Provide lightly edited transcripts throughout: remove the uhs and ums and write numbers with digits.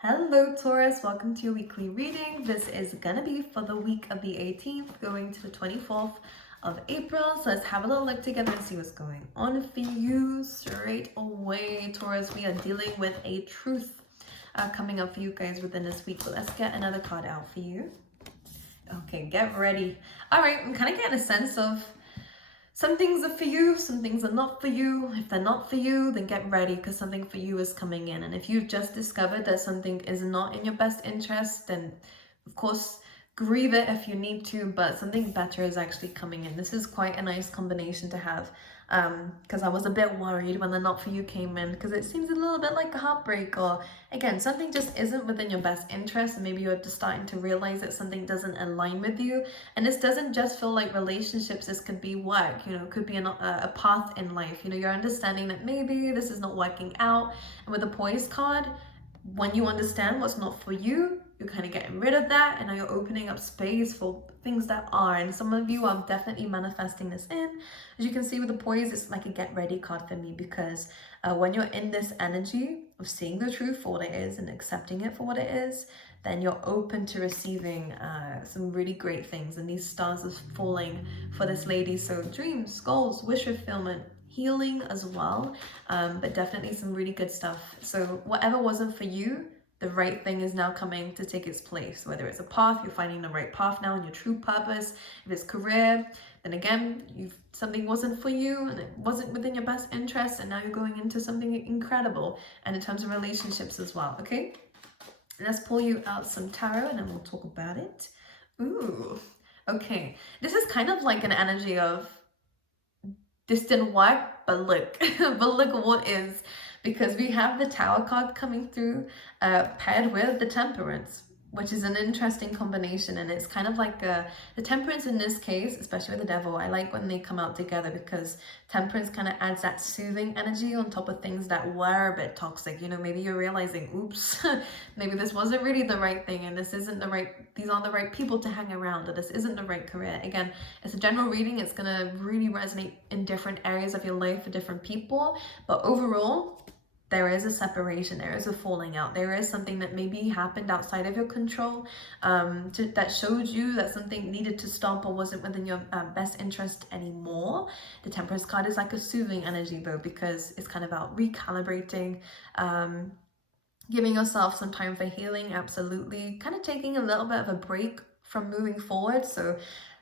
Hello Taurus, welcome to your weekly reading. This is gonna be for the week of the 18th going to the 24th of April. So let's have a little look together and see what's going on for you straight away. Taurus, we are dealing with a truth coming up for you guys within this week. But let's get another card out for you. Okay, get ready. All right, I'm kind of getting a sense of some things are for you, some things are not for you. If they're not for you, then get ready because something for you is coming in. And if you've just discovered that something is not in your best interest, then of course, grieve it if you need to, but something better is actually coming in. This is quite a nice combination to have because I was a bit worried when the not for you came in because it seems a little bit like a heartbreak, or again, something just isn't within your best interest and maybe you're just starting to realize that something doesn't align with you. And this doesn't just feel like relationships, this could be work, it could be a path in life. You're understanding that maybe this is not working out. And with the Poise card, when you understand what's not for you, you're kind of getting rid of that, and now you're opening up space for things that are. And some of you are definitely manifesting this in. As you can see with the Poise, it's like a get ready card for me, because when you're in this energy of seeing the truth for what it is and accepting it for what it is, then you're open to receiving some really great things. And these stars are falling for this lady. So dreams, goals, wish fulfillment, healing as well, but definitely some really good stuff. So whatever wasn't for you, the right thing is now coming to take its place. Whether it's a path, you're finding the right path now and your true purpose. If it's career, then again, something wasn't for you and it wasn't within your best interest, and now you're going into something incredible. And in terms of relationships as well, okay? Let's pull you out some tarot and then we'll talk about it. Ooh, okay. This is kind of like an energy of, this didn't work, but look, but look at what is, because we have the Tower card coming through paired with the Temperance, which is an interesting combination. And it's kind of like the Temperance in this case, especially with the Devil, I like when they come out together, because Temperance kind of adds that soothing energy on top of things that were a bit toxic. Maybe you're realizing, oops, maybe this wasn't really the right thing, and these aren't the right people to hang around, or this isn't the right career. Again, it's a general reading. It's gonna really resonate in different areas of your life for different people, but overall, there is a separation, there is a falling out, there is something that maybe happened outside of your control that showed you that something needed to stop or wasn't within your best interest anymore. The Temperance card is like a soothing energy though, because it's kind of about recalibrating, giving yourself some time for healing, absolutely, kind of taking a little bit of a break from moving forward. So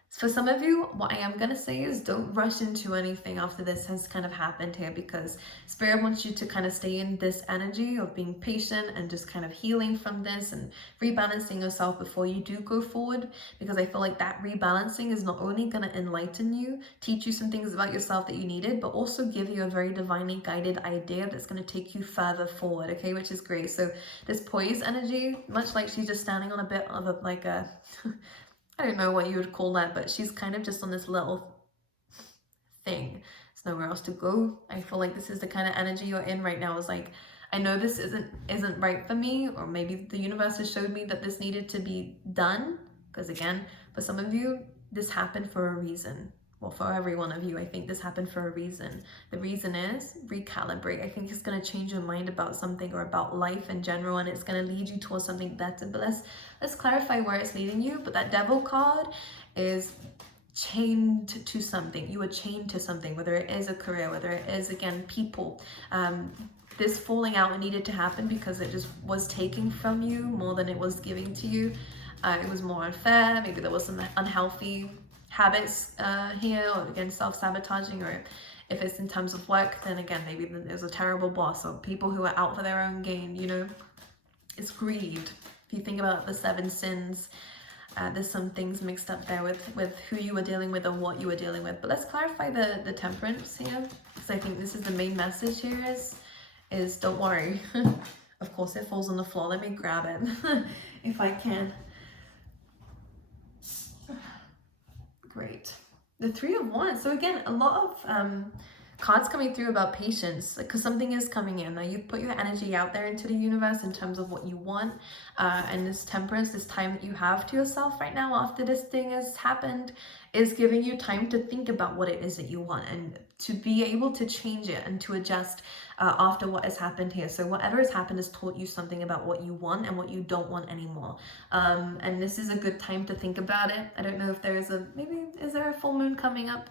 for some of you, what I am going to say is don't rush into anything after this has kind of happened here, because Spirit wants you to kind of stay in this energy of being patient and just kind of healing from this and rebalancing yourself before you do go forward, because I feel like that rebalancing is not only going to enlighten you, teach you some things about yourself that you needed, but also give you a very divinely guided idea that's going to take you further forward, okay, which is great. So this Poise energy, much like she's just standing on a bit of a I don't know what you would call that, but she's kind of just on this little thing. There's nowhere else to go. I feel like this is the kind of energy you're in right now. It's like, I know this isn't right for me, or maybe the universe has showed me that this needed to be done. Because again, for some of you, this happened for a reason. Well, for every one of you, I think this happened for a reason. The reason is recalibrate. I think it's going to change your mind about something, or about life in general, and it's going to lead you towards something better. But let's clarify where it's leading you. But that Devil card is chained to something. You are chained to something, whether it is a career, whether it is, again, people. This falling out needed to happen because it just was taking from you more than it was giving to you. It was more unfair. Maybe there was some unhealthy habits here, or again, self-sabotaging, or if it's in terms of work, then again, maybe there's a terrible boss, or people who are out for their own gain. It's greed. If you think about the 7 sins, there's some things mixed up there with who you were dealing with or what you were dealing with. But let's clarify the Temperance here, because I think this is the main message here is don't worry. Of course it falls on the floor. Let me grab it if I can. Great. The 3 of Wands. So again, a lot of Cards coming through about patience, because something is coming in. Now you've put your energy out there into the universe in terms of what you want, and this temperance, this time that you have to yourself right now after this thing has happened, is giving you time to think about what it is that you want and to be able to change it and to adjust after what has happened here. So whatever has happened has taught you something about what you want and what you don't want anymore. And this is a good time to think about it. I don't know if there is is there a full moon coming up?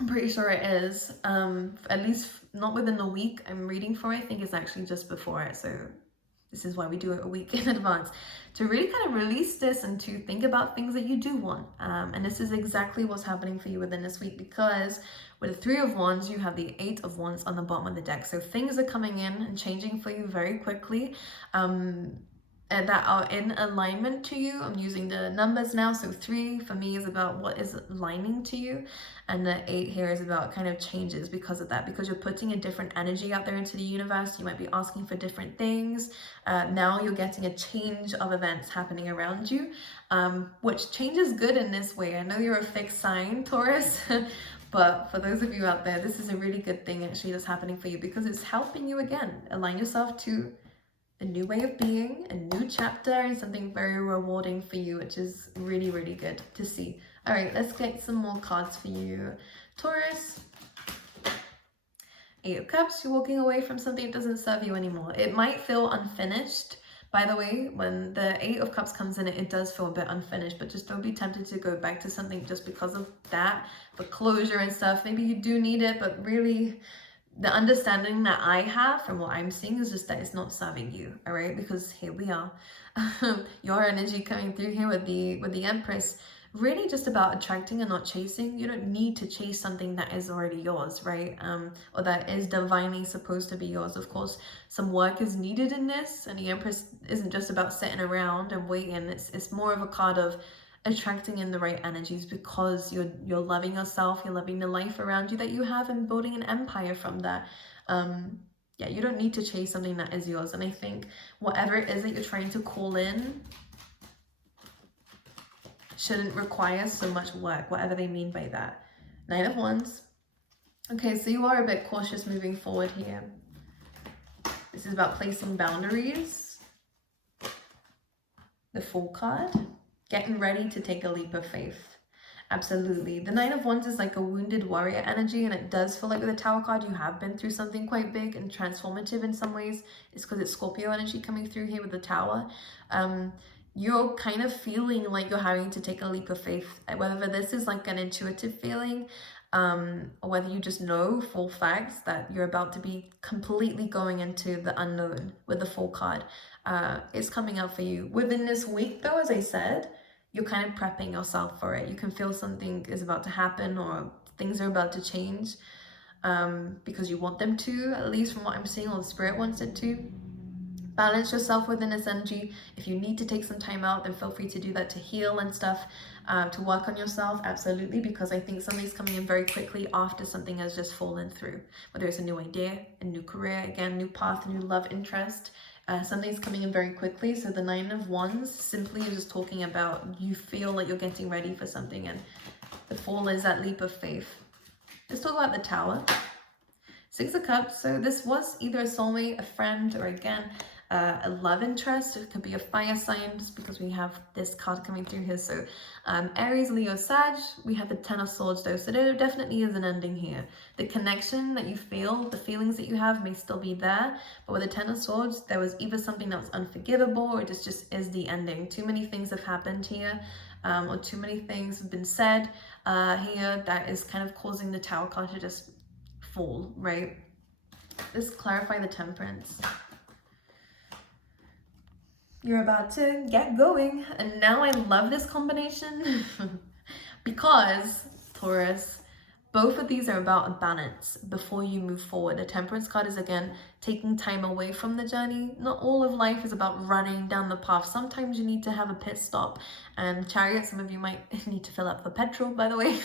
I'm pretty sure it is, at least not within a week. I'm reading for it. I think it's actually just before it, so this is why we do it a week in advance, to really kind of release this and to think about things that you do want. And this is exactly what's happening for you within this week, because with the 3 of Wands, you have the 8 of Wands on the bottom of the deck. So things are coming in and changing for you very quickly. And that are in alignment to you. I'm using the numbers now. So 3 for me is about what is aligning to you. And the 8 here is about kind of changes because of that, because you're putting a different energy out there into the universe. You might be asking for different things. Now you're getting a change of events happening around you, which change is good in this way. I know you're a fixed sign, Taurus, but for those of you out there, this is a really good thing actually that's happening for you, because it's helping you again align yourself to a new way of being, a new chapter, and something very rewarding for you, which is really, really good to see. All right, let's get some more cards for you, Taurus. 8 of Cups, you're walking away from something that doesn't serve you anymore. It might feel unfinished. By the way, when the 8 of Cups comes in, it does feel a bit unfinished, but just don't be tempted to go back to something just because of that, for closure and stuff. Maybe you do need it, but really, the understanding that I have from what I'm seeing is just that it's not serving you, all right? Because here we are, your energy coming through here with the Empress, really just about attracting and not chasing. You don't need to chase something that is already yours, right? Or that is divinely supposed to be yours. Of course, some work is needed in this, and the Empress isn't just about sitting around and waiting. It's more of a card of attracting in the right energies, because you're loving yourself, you're loving the life around you that you have, and building an empire from that. Yeah, you don't need to chase something that is yours. And I think whatever it is that you're trying to call in shouldn't require so much work, whatever they mean by that. 9 of Wands. Okay, so you are a bit cautious moving forward here. This is about placing boundaries. The Fool card. Getting ready to take a leap of faith. Absolutely. The 9 of Wands is like a wounded warrior energy, and it does feel like with the Tower card, you have been through something quite big and transformative in some ways. It's because it's Scorpio energy coming through here with the Tower. You're kind of feeling like you're having to take a leap of faith, whether this is like an intuitive feeling, or whether you just know full facts that you're about to be completely going into the unknown with the Fool card. It's coming out for you. Within this week though, as I said, you're kind of prepping yourself for it. You can feel something is about to happen, or things are about to change, because you want them to, at least from what I'm seeing, or the Spirit wants it to. Balance yourself within this energy. If you need to take some time out, then feel free to do that, to heal and stuff, to work on yourself, absolutely, because I think something's coming in very quickly after something has just fallen through. Whether it's a new idea, a new career, again, new path, new love interest, something's coming in very quickly. So the 9 of Wands simply is just talking about you feel like you're getting ready for something, and the Fool is that leap of faith. Let's talk about the Tower. 6 of Cups. So this was either a soulmate, a friend, or again, a love interest. It could be a fire sign, just because we have this card coming through here. So Aries, Leo, Sag. We have the 10 of Swords though, so there definitely is an ending here. The connection that you feel, the feelings that you have may still be there, but with the 10 of Swords, there was either something that was unforgivable, or it just is the ending. Too many things have happened here, or too many things have been said here that is kind of causing the Tower card to just fall, right? Let's clarify the Temperance. You're about to get going, and now I love this combination because, Taurus, both of these are about a balance before you move forward. The Temperance card is, again, taking time away from the journey. Not all of life is about running down the path. Sometimes you need to have a pit stop. And Chariot, some of you might need to fill up for petrol, by the way.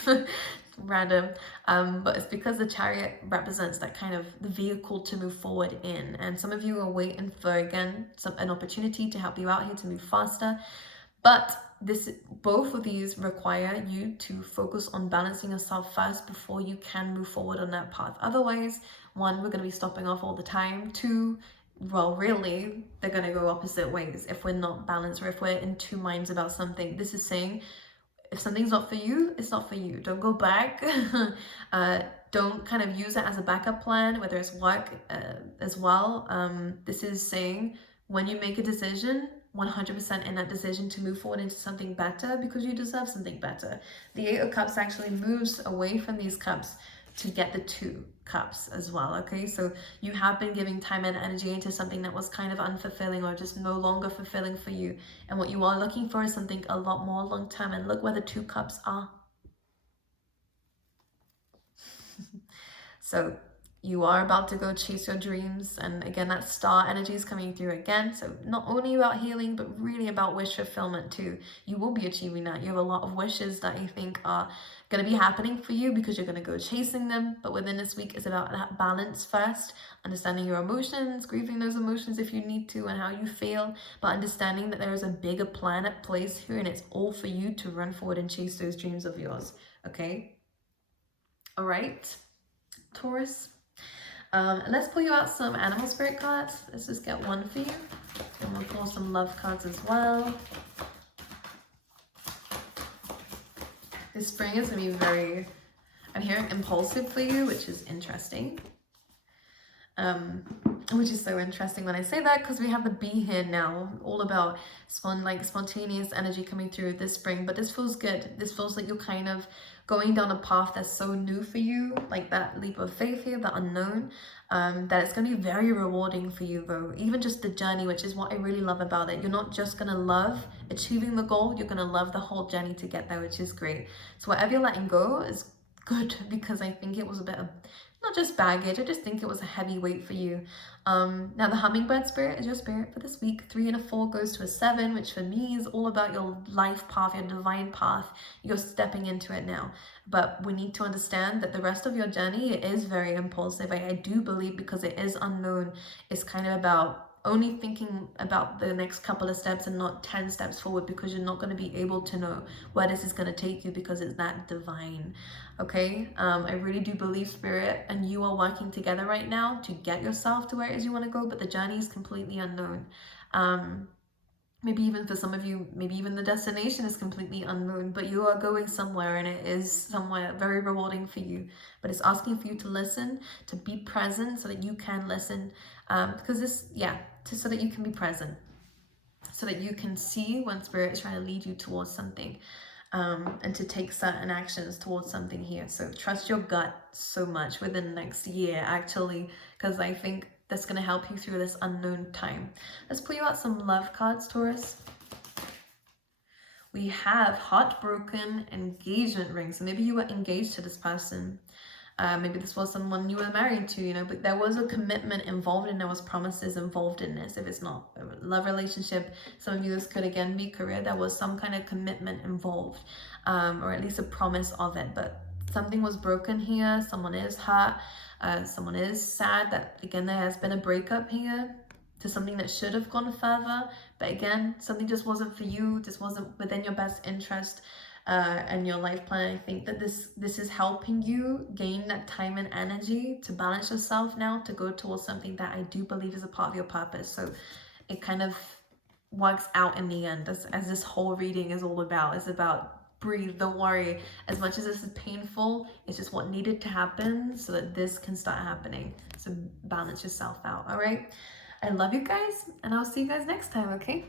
Random, but it's because the Chariot represents that kind of the vehicle to move forward in, and some of you are waiting for, again, an opportunity to help you out here to move faster. But both of these require you to focus on balancing yourself first before you can move forward on that path. Otherwise, one, we're going to be stopping off all the time. Two, well, really, they're going to go opposite ways if we're not balanced, or if we're in two minds about something. This is saying, if something's not for you, it's not for you. Don't go back. Don't kind of use it as a backup plan, whether it's work as well. This is saying, when you make a decision, 100% in that decision to move forward into something better, because you deserve something better. The Eight of Cups actually moves away from these cups to get the Two Cups as well, okay? So you have been giving time and energy into something that was kind of unfulfilling or just no longer fulfilling for you. And what you are looking for is something a lot more long-term. And look where the Two Cups are. So you are about to go chase your dreams. And again, that star energy is coming through again. So not only about healing, but really about wish fulfillment too. You will be achieving that. You have a lot of wishes that you think are going to be happening for you because you're going to go chasing them. But within this week, it's about that balance first, understanding your emotions, grieving those emotions if you need to, and how you feel, but understanding that there is a bigger plan at place here, and it's all for you to run forward and chase those dreams of yours. Okay? All right, Taurus. Let's pull you out some animal spirit cards. Let's just get one for you. And we'll pull some love cards as well. This spring is going to be very, I'm hearing impulsive for you, which is interesting. Which is so interesting when I say that, because we have the bee here now, all about spontaneous energy coming through this spring. But this feels good. This feels like you're kind of going down a path that's so new for you, like that leap of faith here, the unknown, that it's going to be very rewarding for you though. Even just the journey, which is what I really love about it. You're not just going to love achieving the goal, you're going to love the whole journey to get there, which is great. So whatever you're letting go is good, because I think it was a bit of, not just baggage, I just think it was a heavy weight for you. Now the hummingbird spirit is your spirit for this week. 3 and a 4 goes to a 7, which for me is all about your life path, your divine path. You're stepping into it now. But we need to understand that the rest of your journey, it is very impulsive. I do believe, because it is unknown, it's kind of about only thinking about the next couple of steps and not 10 steps forward, because you're not going to be able to know where this is going to take you, because it's that divine. Okay, I really do believe, spirit and you are working together right now to get yourself to where it is you want to go, but the journey is completely unknown. Maybe even for some of you, maybe even the destination is completely unknown, but you are going somewhere, and it is somewhere very rewarding for you. But it's asking for you to listen, to be present, so that you can listen, because this, so that you can be present, so that you can see when spirit is trying to lead you towards something, and to take certain actions towards something here. So trust your gut so much within the next year, actually, because I think that's going to help you through this unknown time. Let's pull you out some love cards, Taurus. We have heartbroken engagement rings. So maybe you were engaged to this person. Maybe this was someone you were married to, you know, but there was a commitment involved, and there was promises involved in this. If it's not a love relationship, some of you, this could again be career. There was some kind of commitment involved, or at least a promise of it, but something was broken here. Someone is hurt. Someone is sad that, again, there has been a breakup here to something that should have gone further. But again, something just wasn't for you. This wasn't within your best interest and your life plan. I think that this is helping you gain that time and energy to balance yourself now, to go towards something that I do believe is a part of your purpose. So it kind of works out in the end, as this whole reading is all about. It's about breathe, don't worry. As much as this is painful, it's just what needed to happen so that this can start happening. So balance yourself out, all right? I love you guys, and I'll see you guys next time, okay?